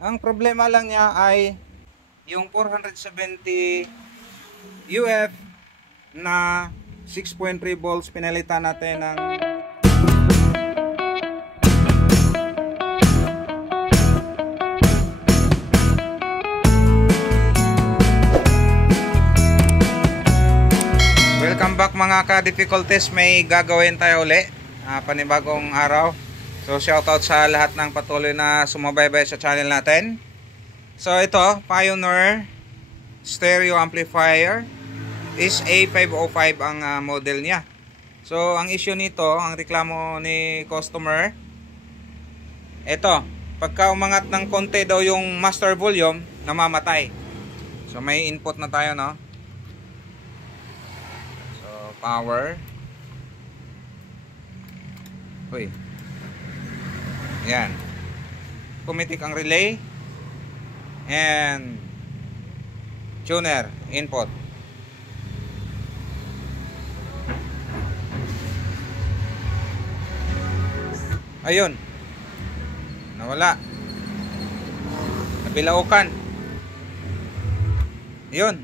Ang problema lang niya ay yung 470 UF na 6.3 volts, pinalitan natin ng welcome back mga ka-difficulties. May gagawin tayo uli, panibagong araw. So shoutout sa lahat ng patuloy na sumabaybay sa channel natin. So ito, Pioneer stereo amplifier is A505 ang model niya. So ang issue nito, ang reklamo ni customer, ito, pagka umangat ng konti daw yung master volume, namamatay. So may input na tayo, no? So power. Uy. Yan. Pumitik ang relay and tuner input. Ayun. Nawala. Nabilaukan. Ayun.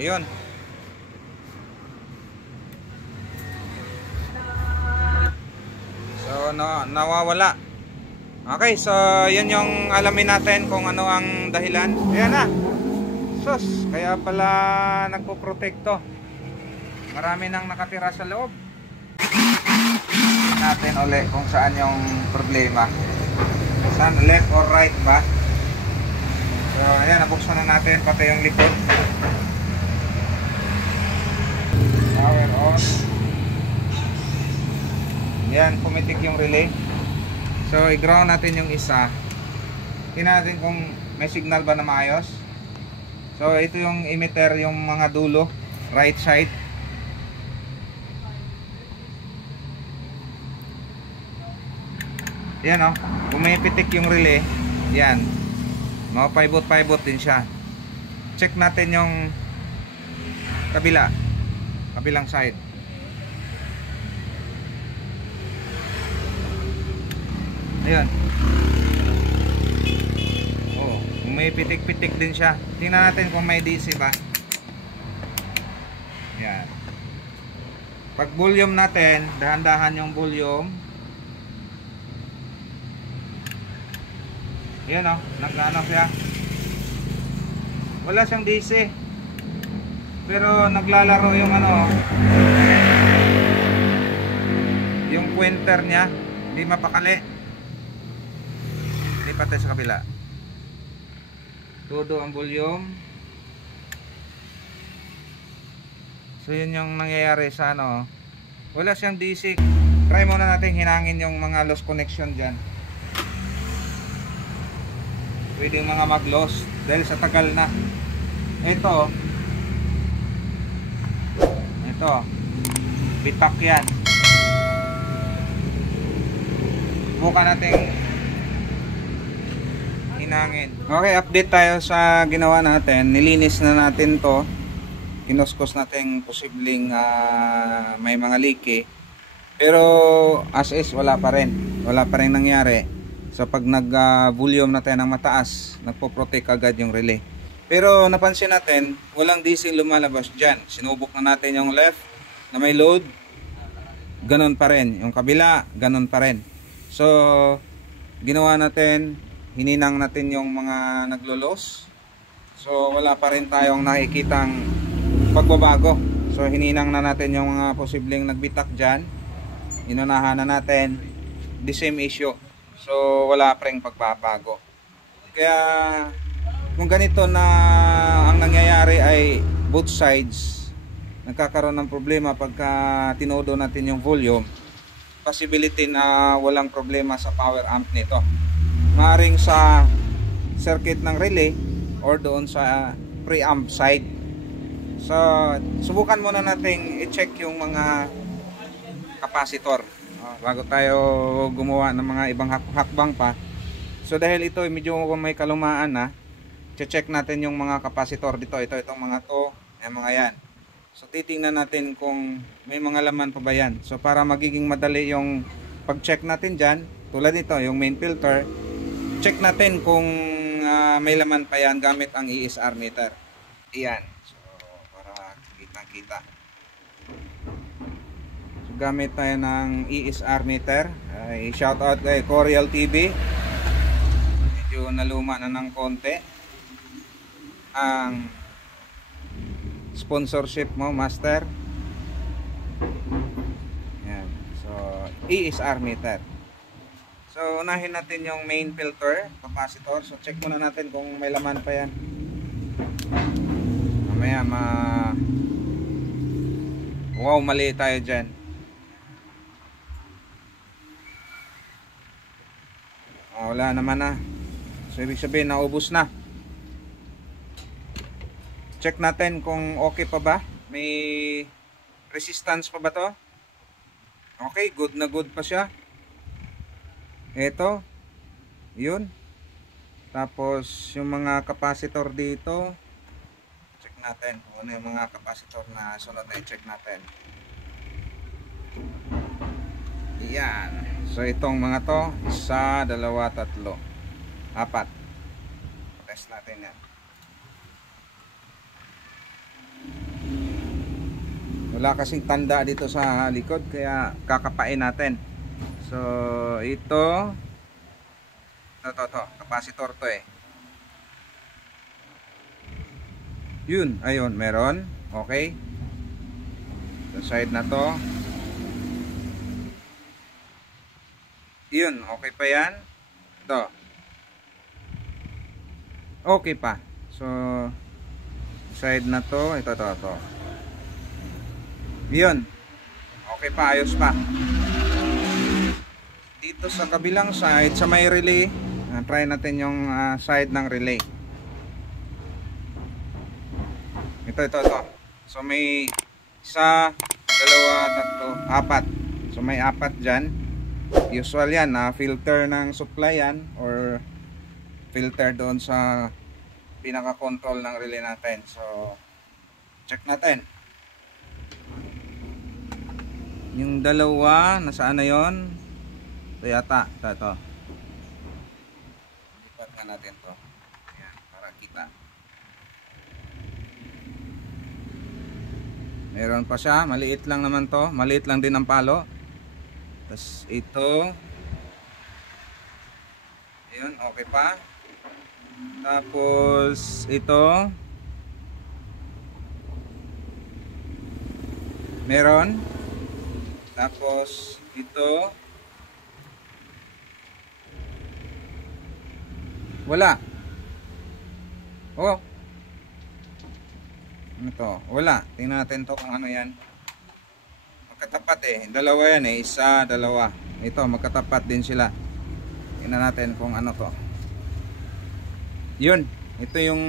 Ayun. So nawawala. Okay, so yan yung alamin natin kung ano ang dahilan. Ayan na. Sus, kaya pala nagpo-protekto. Marami nang nakatira sa loob. Natin ulit kung saan yung problema. Saan, left or right ba? So ayan, nabuksan na natin pati yung likod. Power on. Yan, pumitik yung relay. So i-ground natin yung isa. Tingnan natin kung may signal ba na maayos. So ito yung emitter, yung mga dulo, right side. Yan o, pumipitik yung relay. Yan, mga pivot din siya. Check natin yung kabilang side. Ayun. Oh, may pitik-pitik din siya. Tingnan natin kung may DC ba. Yan. Pag volume natin, dahan-dahan yung volume. Ayun oh, nag-ano siya. Wala siyang DC. Pero naglalaro yung ano, yung pointer niya, hindi mapakali. Lipat tayo sa kabila. Todo ang volume. So yun yung nangyayari sa ano. Wala siyang DC. Try muna natin hinangin yung mga lost connection dyan. Pwede yung mga mag-lost dahil sa tagal na. Ito bitak yan. Bukan natin hinangin. Okay, update tayo sa ginawa natin. Nilinis na natin to. Kinuskos natin posibleng may mga leaky. Pero as is wala pa rin nangyari. So pag nag volume natin ng mataas, nagpo-protect agad yung relay. Pero napansin natin, walang DC lumalabas dyan. Sinubok na natin yung left na may load, ganon pa rin. Yung kabila, ganon pa rin. So ginawa natin, hininang natin yung mga naglo-loss. So wala pa rin tayong nakikitang pagbabago. So hininang na natin yung mga posibleng nagbitak dyan. Inunahan na natin the same issue. So wala pa rin pagbabago. Kaya kung ganito na ang nangyayari ay both sides nagkakaroon ng problema pagka tinodo natin yung volume, possibility na walang problema sa power amp nito. Maaaring sa circuit ng relay or doon sa preamp side. So subukan muna nating i-check yung mga capacitor bago tayo gumawa ng mga ibang hakbang pa. So dahil ito medyo may kalumaan na, check natin yung mga capacitor dito. Itong mga to, yung mga yan. So titingnan natin kung may mga laman pa ba yan. So para magiging madali yung pag-check natin dyan, tulad nito, yung main filter, check natin kung may laman pa yan gamit ang ESR meter. Iyan. So, para kitang-kita. So, gamit tayo ng ESR meter. Shout out kay Coreal TV. Medyo naluma na ng konti. Ang sponsorship mo, master. Yan. So, ESR meter. So, unahin natin yung main filter, capacitor. So, check muna natin kung may laman pa yan. Mamaya, wow, mali tayo dyan. Wala naman na. So, ibig sabihin, naubos na. Check natin kung okay pa ba. May resistance pa ba to? Okay, good na good pa siya. Ito, yun. Tapos yung mga capacitor dito, check natin kung ano yung mga capacitor na sunod na i-check natin. Yan. So itong mga to, 1, 2, 3, 4. Test natin yan. Wala kasing tanda dito sa likod, kaya kakapain natin. So, ito capacitor to eh. Yun, ayun, meron. Okay. Sa side na to. Yun, okay pa yan. Ito. Okay pa. So, side na to, ito. Yun. Okay pa, ayos pa. Dito sa kabilang side, sa may relay, try natin yung side ng relay. Ito. So may 1, 2, 3, 4. So may 4 dyan. Usual yan, filter ng supply yan, or filter doon sa pinaka-control ng relay natin. So check natin. Yung dalawa, nasaan na yon? Ito yata, ito. Lipat nga natin to. Ayan, para kita. Meron pa siya, maliit lang naman to. Maliit lang din ang palo. Tapos ito. Ayun, okay pa. Tapos ito. Meron. Tapos ito. Wala. Oh. Ano to? Wala. Tingnan natin to kung ano yan. Magkatapat eh. Dalawa yan eh. 1, 2. Ito, magkatapat din sila. Tingnan natin kung ano to. Yun. Ito yung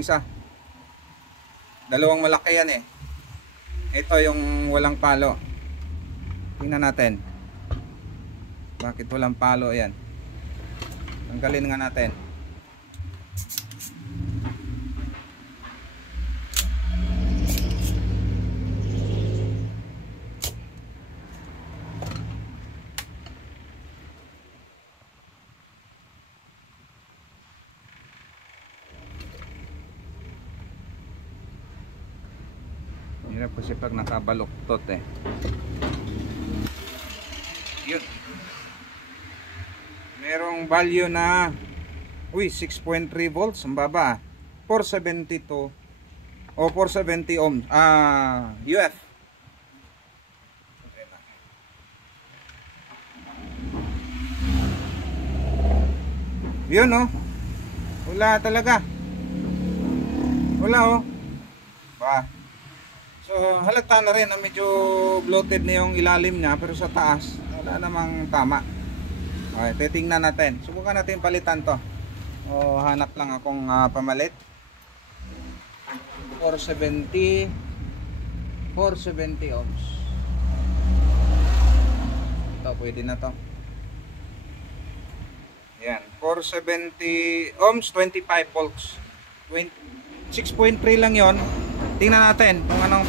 isa. Dalawang malaki yan eh. Ito yung walang palo. Tingnan natin. Bakit walang palo yan? Tanggalin nga natin. Hirap kasi pag nakabaluktot eh. Yun. Merong value na 6.3 volts ang baba. 472 o 470 ohms. UF. Yun oh. Wala talaga. Wala oh. Ba. So halata na rin na medyo bloated na yung ilalim niya, pero sa taas wala namang tama. Okay, titingnan natin. Subukan natin palitan to. O hanap lang akong pamalit. 470 ohms. Ito pwede na to. Yan, 470 ohms, 25 volts. 6.3 lang yon. Tingnan natin kung anong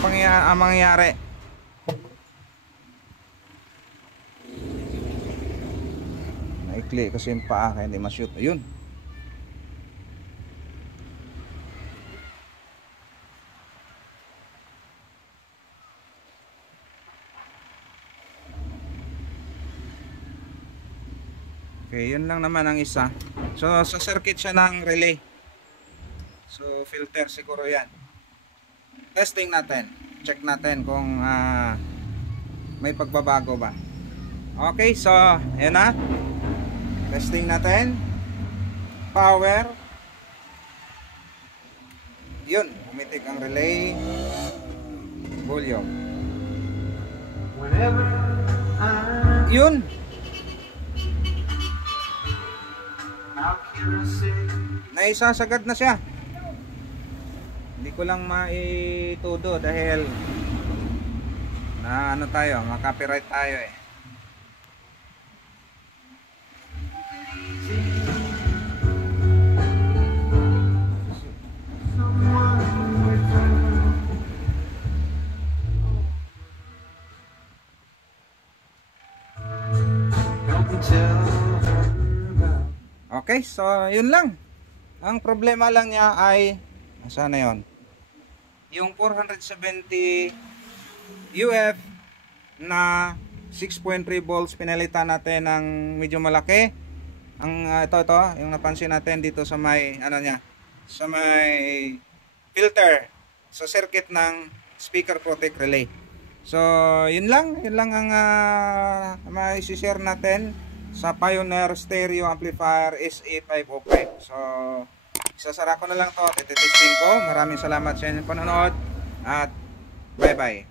mangyayari. maikli kasi yung paa kaya hindi ma-shoot. Ayun. Okay, yun lang naman ang isa. So, sa circuit siya ng relay. So, filter siguro yan. Testing natin. Check natin kung may pagbabago ba. Okay, so, ayan na. Testing natin. Power. Yun, umitik ang relay. Volume. Yun. Naisasagad na siya. Hindi ko lang maitudo dahil na ano tayo, ma-copyright tayo eh. Okay, so yun lang. Ang problema lang niya ay saan na yun? Yung 470 UF na 6.3 volts pinalitan natin ng medyo malaki. Ang ito yung napansin natin dito sa may ano niya, sa may filter sa circuit ng speaker protect relay. So yun lang ang mai-share natin sa Pioneer Stereo Amplifier SA505. So isasara ko na lang to, testing ko. Maraming salamat sa inyong panonood at bye bye.